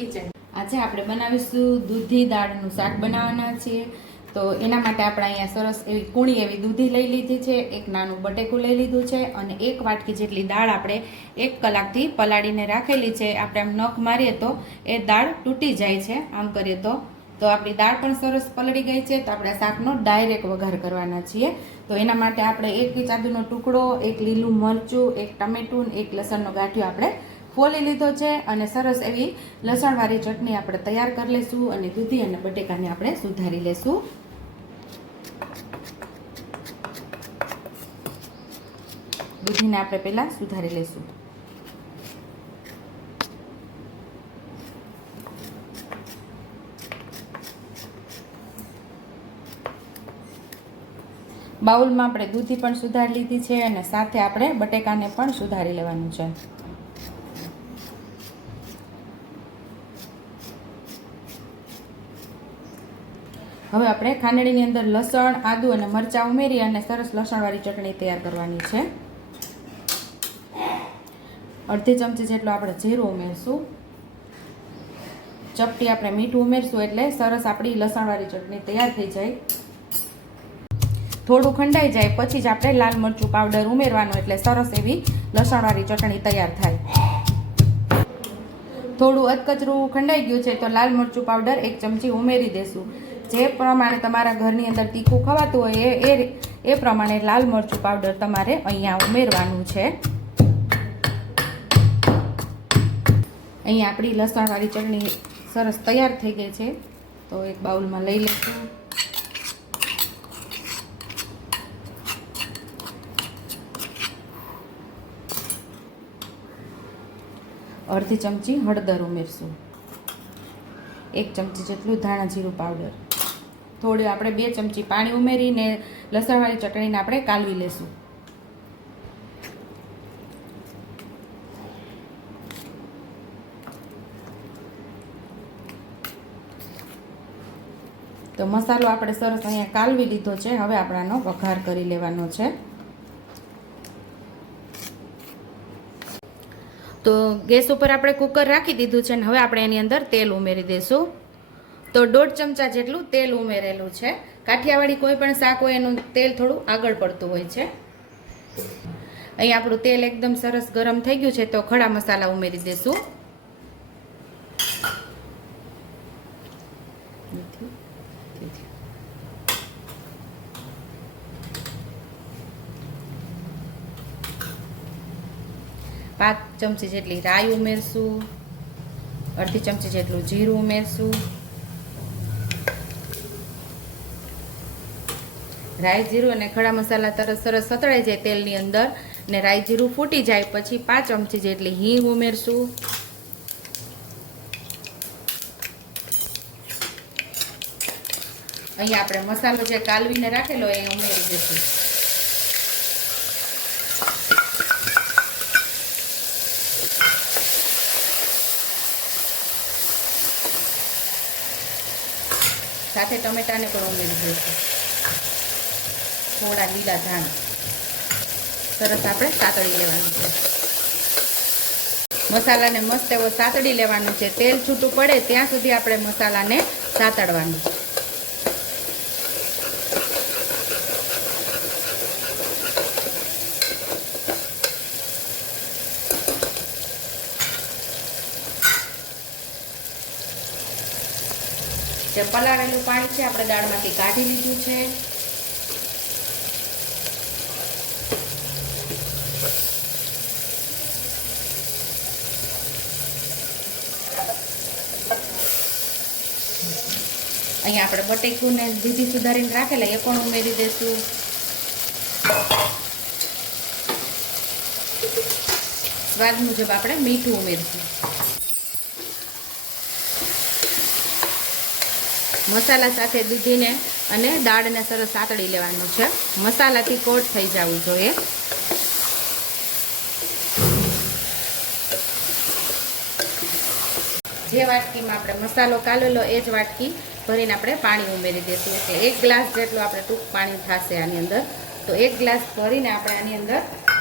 Kitchen. આજે આપણે બનાવીશું દૂધી દાળનું શાક બનાવવાના છીએ। તો એના માટે આપણે અહીંયા સરસ એવી કૂણી એવી દૂધી લઈ લીધી છે, એક નાનું બટેકું લઈ લીધું છે અને એક વાટકી જેટલી દાળ આપણે 1 કલાકથી પલાળીને રાખેલી છે। આપણે આમ નખ મારીએ તો એ દાળ તૂટી જાય છે, આમ કરીએ તો આપણી દાળ પણ સરસ પલળી ગઈ છે। તો આપણે શાકનો ડાયરેક્ટ વઘાર કરવાના છીએ। તો એના માટે આપણે 1 ઇંચ આદુનો ટુકડો, 1 લીલું મરચું, 1 ટમેટું, 1 લસણનો ગાંઠિયો આપણે ફોલી લીધો છે અને સરસ એવી લસણવાળી ચટણી આપણે તૈયાર કરી લઈશું અને દૂધી અને બટેકાને આપણે સુધારી લઈશું। દૂધીને આપણે પહેલા સુધારી લઈશું। બાઉલમાં આપણે દૂધી પણ સુધારી લીધી છે અને સાથે આપણે બટેકાને પણ સુધારી લેવાનું છે। હવે આપણે ખાંડણીની અંદર લસણ, આદુ અને મરચાં ઉમેરી અને સરસ લસણવાળી ચટણી તૈયાર કરવાની છે। અડધી ચમચી જેટલો આપણે જીરું ઉમેરશું, ચપટી આપણે મીઠું ઉમેરશું એટલે સરસ આપણી લસણવાળી ચટણી તૈયાર થઈ જાય। થોડું ખંડાઈ જાય પછી જ આપણે લાલ મરચું પાવડર ઉમેરવાનું એટલે સરસ એવી લસણવાળી ચટણી તૈયાર થાય। થોડું અધકચરું ખંડાઈ ગયું છે તો લાલ મરચું પાવડર 1 ચમચી ઉમેરી દેશું। જે પ્રમાણે તમારા ઘરની અંદર તીખું ખવાતું હોય એ પ્રમાણે લાલ મરચું પાવડર તમારે અહીંયા ઉમેરવાનું છે। અહીંયા આપણી લસણવાળી ચટણી સરસ તૈયાર થઈ ગઈ છે તો એક બાઉલમાં લઈ લઈશું। અડધી ચમચી હળદર ઉમેરશું, 1 ચમચી જેટલું ધાણા જીરું પાવડર, થોડી આપણે 2 ચમચી પાણી ઉમેરીને લસણવાળી ચટણીને આપણે કાલવી લેશું। તો મસાલો આપણે સરસ અહીંયા કાલવી લીધો છે। હવે આપણે આનો વઘાર કરી લેવાનો છે। તો ગેસ ઉપર આપણે કુકર રાખી દીધું છે અને હવે આપણે એની અંદર તેલ ઉમેરી દઈશું। તો 1.5 ચમચા જેટલું તેલ ઉમેરેલું છે। કાઠિયાવાડી કોઈ પણ શાક હોય એનું તેલ થોડું આગળ પડતું હોય છે। અહીં આપણું તેલ એકદમ સરસ ગરમ થઈ ગયું છે તો ખડા મસાલા ઉમેરી દઈશું। પાંચ ચમચી જેટલી રાઈ ઉમેરશું, અડધી ચમચી જેટલું જીરું ઉમેરશું। રાઈ જીરું અને ખડા મસાલા સરસ સતળાઈ જાય તેલની અંદર ને રાઈ જીરું ફૂટી જાય પછી 5 ચમચી જેટલી હિંગ ઉમેરશું। અહીંયા આપણે મસાલો જે કાલવીને રાખેલો એ ઉમેરી દઈશું। સાથે ટમેટાને પણ ઉમેરી દઈશું, થોડા લીલા ધાણા સરસ આપણે સાતળી લેવાનું છે। મસાલાને મસ્ત એવો સાતળી લેવાનું છે। તેલ છૂટું પડે ત્યાં સુધી આપણે મસાલાને સાતળવાનું છે। જે પલાળેલું પાણી છે આપણે દાળમાંથી કાઢી લીધું છે। અહીંયા આપણે બટેકું ને દૂધી સુધારીને રાખેલા એ પણ ઉમેરી દઈશું। સ્વાદ મુજબ આપણે મીઠું ઉમેરીશું। મસાલા સાથે દૂધીને અને દાળને સરસ સાતળી લેવાનું છે। મસાલાથી કોટ થઈ જવું જોઈએ। જે વાટકીમાં આપણે મસાલો કાલેલો એ જ વાટકી ભરીને આપણે પાણી ઉમેરી દઈશું। એટલે 1 ગ્લાસ જેટલું આપણે ટૂંક પાણી થશે આની અંદર। તો 1 ગ્લાસ ભરીને આપણે આની અંદર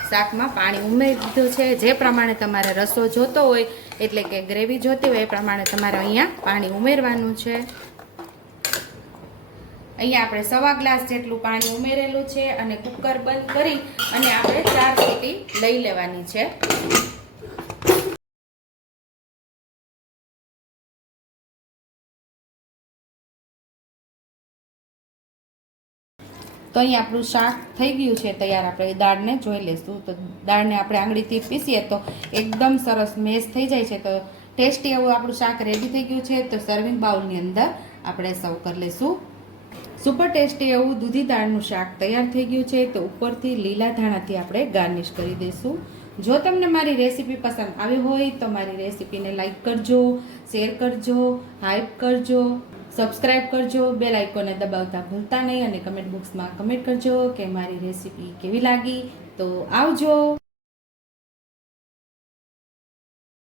શાકમાં પાણી ઉમેરી દીધું છે। જે પ્રમાણે તમારે રસો જોતો હોય એટલે કે ગ્રેવી જોતી હોય એ પ્રમાણે તમારે અહીંયા પાણી ઉમેરવાનું છે. અહીંયા આપણે 1.25 ગ્લાસ જેટલું પાણી ઉમેરેલું છે અને કુકર બંધ કરી અને આપણે 4 સીટી લઈ લેવાની છે. તો અહીંયા આપણું શાક થઈ ગયું છે તૈયાર. આપણે દાળને જોઈ લઈશું. તો દાળને આપણે આંગળીથી પીસીએ તો એકદમ સરસ મેશ થઈ જાય છે. તો ટેસ્ટી એવું આપણું શાક રેડી થઈ ગયું છે. તો સર્વિંગ બાઉલની અંદર આપણે સર્વ કરી લઈશું. સુપર ટેસ્ટી એવું દૂધી દાળનું શાક તૈયાર થઈ ગયું છે. તો ઉપરથી લીલા ધાણાથી આપણે ગાર્નિશ કરી દઈશું. જો તમને મારી રેસીપી પસંદ આવી હોય તો મારી રેસીપીને લાઈક કરજો, શેર કરજો, હાઈપ કરજો, સબસ્ક્રાઇબ કરજો, બેલ આઇકોનને દબાવતા ભૂલતા નહીં અને કમેન્ટ બોક્સમાં કમેન્ટ કરજો કે મારી રેસીપી કેવી લાગી. તો આવજો.